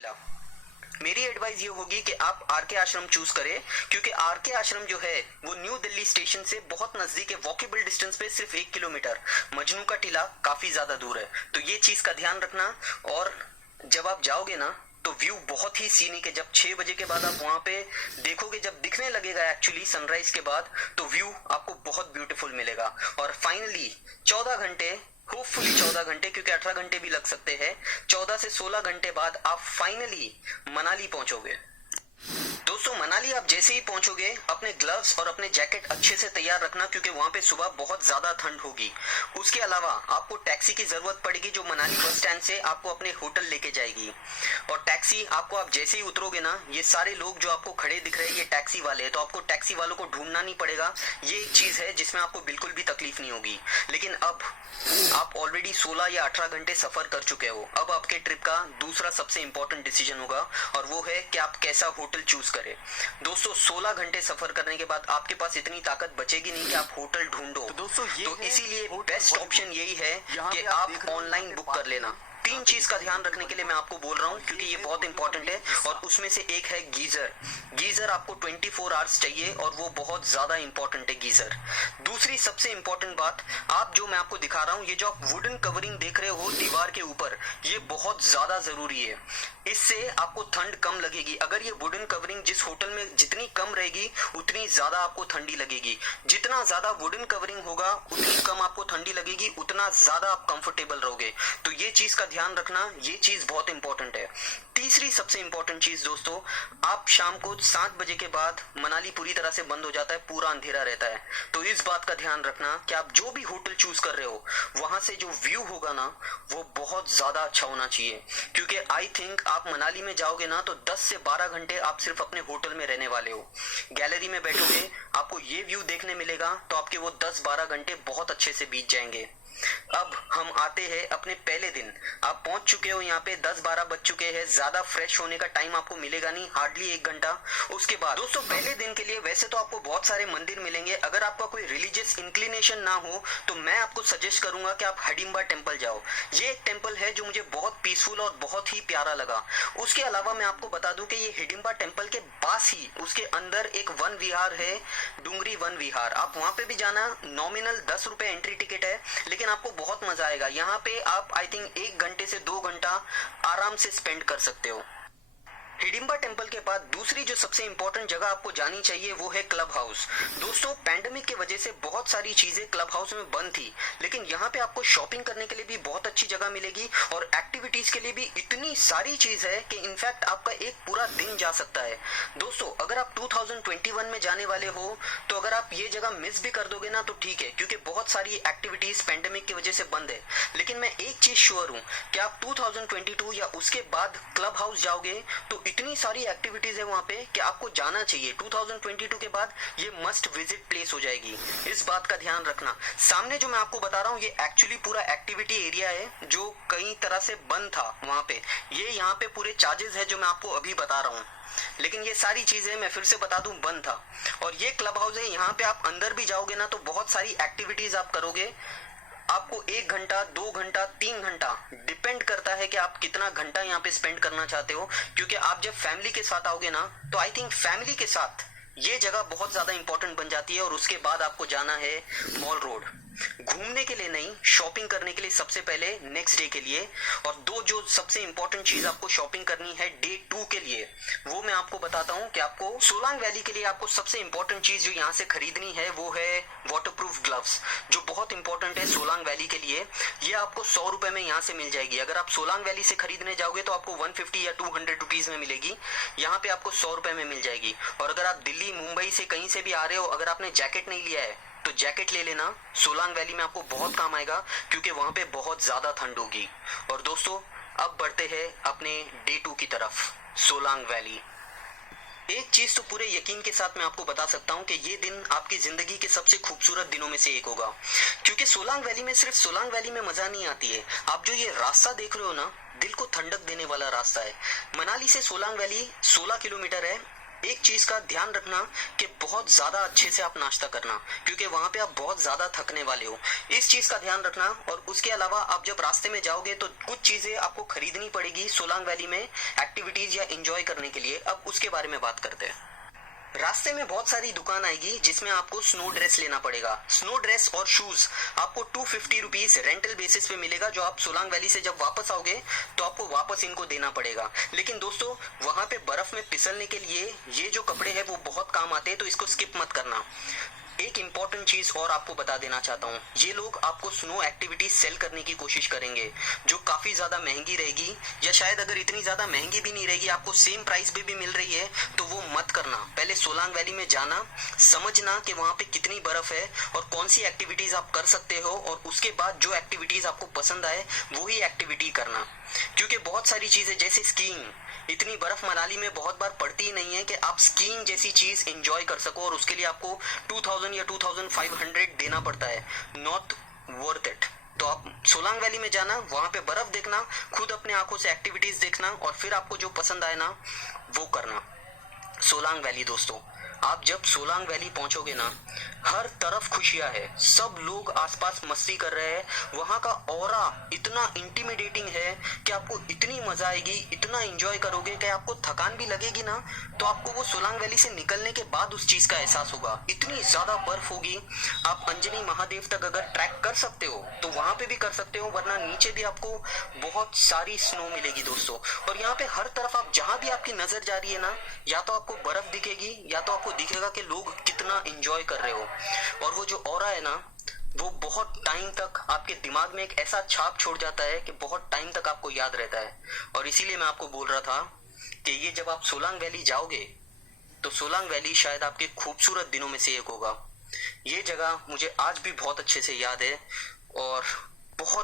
ला। मेरी एडवाइस ये होगी कि आप आरके आश्रम चूज करें, क्योंकि आरके आश्रम जो है वो न्यू दिल्ली स्टेशन से बहुत नजदीक है, वॉकेबल डिस्टेंस पे सिर्फ 1 किलोमीटर। मजनू का टीला काफी ज्यादा दूर है, तो ये चीज का ध्यान रखना। और जब आप जाओगे ना तो व्यू बहुत ही सीनिक है। जब 6 बजे के बाद आप वहां पे देखोगे, जब दिखने लगेगा एक्चुअली सनराइज के बाद, तो व्यू आपको बहुत ब्यूटीफुल मिलेगा। और फाइनली 14 घंटे, होपफुली 14 घंटे, क्योंकि 18 घंटे भी लग सकते हैं, 14 से 16 घंटे बाद आप फाइनली मनाली पहुंचोगे। दोस्तों, मनाली आप जैसे ही पहुंचोगे अपने ग्लव्स और अपने जैकेट अच्छे से तैयार रखना, क्योंकि वहां पे सुबह बहुत ज्यादा ठंड होगी। उसके अलावा आपको टैक्सी की जरूरत पड़ेगी, जो मनाली बस स्टैंड से आपको अपने होटल लेके जाएगी। और टैक्सी आपको, आप जैसे ही उतरोगे ना, ये सारे लोग जो आपको खड़े दिख रहे हैं ये टैक्सी वाले हैं, तो आपको टैक्सी वालों को ढूंढना नहीं पड़ेगा। ये एक चीज है जिसमें आपको बिल्कुल भी तकलीफ नहीं होगी। लेकिन अब आप ऑलरेडी 16 या 18 घंटे सफर कर चुके हो। अब आपके ट्रिप का दूसरा सबसे इंपॉर्टेंट डिसीजन होगा, और वो है कि आप कैसा होटल चूज करें। दोस्तों, 16 घंटे सफर करने के बाद आपके पास इतनी ताकत बचेगी नहीं कि आप होटल ढूंढो। तो दोस्तों, तो इसीलिए बेस्ट ऑप्शन यही है कि आप ऑनलाइन बुक कर लेना। 3 चीज का ध्यान रखने के लिए मैं आपको बोल रहा हूँ, क्योंकि ये बहुत इंपॉर्टेंट है। और उसमें से एक है गीजर। गीजर आपको 24 आवर्स चाहिए, और वो बहुत ज्यादा इंपॉर्टेंट है गीजर। दूसरी सबसे इंपॉर्टेंट बात, आप जो मैं आपको दिखा रहा हूँ, ये जो आप वुडन कवरिंग देख रहे हो दीवार के ऊपर, ये बहुत ज्यादा जरूरी है। इससे आपको ठंड कम लगेगी। अगर ये वुडन कवरिंग जिस होटल में जितनी कम रहेगी, उतनी ज्यादा आपको ठंडी लगेगी। जितना ज्यादा वुडन कवरिंग होगा, उतनी कम आपको ठंडी लगेगी, उतना ज्यादा आप कंफर्टेबल रहोगे। तो ये चीज का ध्यान रखना, ये चीज बहुत इंपॉर्टेंट है। तीसरी सबसे इंपॉर्टेंट चीज दोस्तों, आप शाम को 7 बजे के बाद मनाली पूरी तरह से बंद हो जाता है, पूरा अंधेरा रहता है। तो इस बात का ध्यान रखना कि आप जो भी होटल चूज कर रहे हो, वहां से जो व्यू होगा ना, वो बहुत ज्यादा अच्छा होना चाहिए। क्योंकि आई थिंक आप मनाली में जाओगे ना तो 10 से 12 घंटे आप सिर्फ अपने होटल में रहने वाले हो। गैलरी में बैठोगे, आपको ये व्यू देखने मिलेगा, तो आपके वो 10-12 घंटे बहुत अच्छे से बीत जाएंगे। अब हम आते हैं अपने पहले दिन। आप पहुंच चुके हो यहाँ पे, 10-12 बज चुके हैं, ज्यादा फ्रेश होने का टाइम आपको मिलेगा नहीं, हार्डली 1 घंटा। उसके बाद दोस्तों, पहले दिन के लिए वैसे तो आपको बहुत सारे मंदिर मिलेंगे। अगर आपका कोई रिलीजियस इंक्लिनेशन ना हो तो मैं आपको सजेस्ट करूंगा कि आप हिडिंबा टेम्पल जाओ। ये एक टेम्पल है जो मुझे बहुत पीसफुल और बहुत ही प्यारा लगा। उसके अलावा मैं आपको बता दूं कि ये हिडिंबा टेम्पल के पास ही उसके अंदर एक वन विहार है, डुंगरी वन विहार। आप वहां पे भी जाना, नॉमिनल 10 रुपए एंट्री टिकट है, लेकिन आपको बहुत मजा आएगा। यहाँ पे आप आई थिंक 1 घंटे से 2 घंटा आराम से स्पेंड कर सकते हो। हिडिंबा टेम्पल के बाद दूसरी जो सबसे इंपॉर्टेंट जगह आपको जानी चाहिए वो है क्लब हाउस। दोस्तों, पैंडेमिक की वजह से बहुत सारी चीजें क्लब हाउस में बंद थी, लेकिन यहाँ पे आपको शॉपिंग करने के लिए भी बहुत अच्छी जगह मिलेगी, और एक्टिविटीज के लिए भी इतनी सारी चीज है कि इनफैक्ट आपका एक पूरा दिन जा सकता है। दोस्तों, अगर आप 2021 में जाने वाले हो तो अगर आप ये जगह मिस भी कर दोगे ना तो ठीक है, क्योंकि बहुत सारी एक्टिविटीज पैंडेमिक की वजह से बंद है। लेकिन मैं एक चीज श्योर हूँ कि आप 2022 या उसके बाद क्लब हाउस जाओगे तो इतनी सारी एक्टिविटीज है वहां पे कि आपको जाना चाहिए। 2022 के बाद ये मस्ट विजिट प्लेस हो जाएगी, इस बात का ध्यान रखना। सामने जो मैं आपको बता रहा हूँ ये एक्चुअली पूरा एक्टिविटी एरिया है जो कई तरह से बंद था वहां पे। ये यहाँ पे पूरे चार्जेस है जो मैं आपको अभी बता रहा हूँ, लेकिन ये सारी चीजें मैं फिर से बता दूं बंद था। और ये क्लब हाउस है, यहाँ पे आप अंदर भी जाओगे ना तो बहुत सारी एक्टिविटीज आप करोगे। आपको 1 घंटा, 2 घंटा, 3 घंटा, डिपेंड करता है कि आप कितना घंटा यहाँ पे स्पेंड करना चाहते हो। क्योंकि आप जब फैमिली के साथ आओगे ना तो आई थिंक फैमिली के साथ ये जगह बहुत ज्यादा इंपॉर्टेंट बन जाती है। और उसके बाद आपको जाना है मॉल रोड, घूमने के लिए नहीं, शॉपिंग करने के लिए सबसे पहले, नेक्स्ट डे के लिए। और दो जो सबसे इंपॉर्टेंट चीज आपको शॉपिंग करनी है डे 2 के लिए, वो मैं आपको बताता हूँ कि आपको सोलांग वैली के लिए आपको सबसे इंपॉर्टेंट चीज जो यहाँ से खरीदनी है वो है वाटरप्रूफ ग्लव्स, जो बहुत इंपॉर्टेंट है सोलांग वैली के लिए। ये आपको 100 रुपए में यहाँ से मिल जाएगी। अगर आप सोलांग वैली से खरीदने जाओगे तो आपको 150 या 200 रुपीज में मिलेगी, यहाँ पे आपको 100 रुपए में मिल जाएगी। और अगर आप दिल्ली, मुंबई से कहीं से भी आ रहे हो, अगर आपने जैकेट नहीं लिया है तो जैकेट ले लेना, सोलांग वैली में आपको बहुत काम आएगा, क्योंकि वहां पे बहुत ज्यादा ठंड होगी। और दोस्तों, अब बढ़ते हैं अपने डे 2 की तरफ, सोलांग वैली। एक चीज तो पूरे यकीन के साथ मैं आपको बता सकता हूँ कि ये दिन आपकी जिंदगी के सबसे खूबसूरत दिनों में से एक होगा। क्योंकि सोलांग वैली में सिर्फ सोलांग वैली में मजा नहीं आती है, आप जो ये रास्ता देख रहे हो ना, दिल को ठंडक देने वाला रास्ता है। मनाली से सोलांग वैली 16 किलोमीटर है, एक चीज का ध्यान रखना कि बहुत ज्यादा अच्छे से आप नाश्ता करना, क्योंकि वहां पे आप बहुत ज्यादा थकने वाले हो। इस चीज का ध्यान रखना। और उसके अलावा आप जब रास्ते में जाओगे तो कुछ चीजें आपको खरीदनी पड़ेगी सोलांग वैली में एक्टिविटीज या एंजॉय करने के लिए। अब उसके बारे में बात करते हैं। रास्ते में बहुत सारी दुकान आएगी जिसमें आपको स्नो ड्रेस लेना पड़ेगा। स्नो ड्रेस और शूज आपको 250 रुपीज रेंटल बेसिस पे मिलेगा, जो आप सोलांग वैली से जब वापस आओगे तो आपको वापस इनको देना पड़ेगा। लेकिन दोस्तों वहां पे बर्फ में फिसलने के लिए ये जो कपड़े हैं वो बहुत काम आते हैं, तो इसको स्किप मत करना। एक इम्पॉर्टेंट चीज और आपको बता देना चाहता हूँ, ये लोग आपको स्नो एक्टिविटीज सेल करने की कोशिश करेंगे जो काफी ज्यादा महंगी रहेगी, या शायद अगर इतनी ज्यादा महंगी भी नहीं रहेगी, आपको सेम प्राइस पे भी मिल रही है, तो वो मत करना। पहले सोलांग वैली में जाना, समझना कि वहां पे कितनी बर्फ है और कौन सी एक्टिविटीज आप कर सकते हो, और उसके बाद जो एक्टिविटीज आपको पसंद आए वो ही एक्टिविटी करना। क्योंकि बहुत सारी चीजें जैसे स्कीइंग, इतनी बर्फ मनाली में बहुत बार पड़ती ही नहीं है कि आप स्कीइंग जैसी चीज एंजॉय कर सको, और उसके लिए आपको 2000 या 2500 देना पड़ता है। Not worth it. तो आप सोलांग वैली में जाना, वहां पे बर्फ देखना, खुद अपने आंखों से एक्टिविटीज देखना, और फिर आपको जो पसंद आए ना वो करना। सोलांग वैली दोस्तों, आप जब सोलांग वैली पहुंचोगे ना, हर तरफ खुशियां है, सब लोग आसपास मस्ती कर रहे हैं। वहां का ऑरा इतना इंटिमिडेटिंग है कि आपको इतनी मजा आएगी, इतना एंजॉय करोगे कि आपको थकान भी लगेगी ना, तो आपको वो सोलांग वैली से निकलने के बाद उस चीज का एहसास होगा। इतनी ज्यादा बर्फ होगी। आप अंजनी महादेव तक अगर ट्रैक कर सकते हो तो वहां पे भी कर सकते हो, वरना नीचे भी आपको बहुत सारी स्नो मिलेगी दोस्तों। और यहाँ पे हर तरफ आप जहां भी आपकी नजर जा रही है ना, या तो आपको बर्फ दिखेगी या तो आपको दिखेगा कि लोग कितना एंजॉय कर रहे हो। और वो जो ऑरा है ना, वो बहुत टाइम तक आपके दिमाग में एक ऐसा छाप छोड़ जाता है कि बहुत टाइम तक आपको याद रहता है। और इसीलिए मैं आपको बोल रहा था कि ये जब आप सोलांग वैली जाओगे तो सोलांग वैली शायद आपके खूबसूरत दिनों में से एक होगा। ये जगह मुझे आज भी बहुत अच्छे से याद है, और बहुत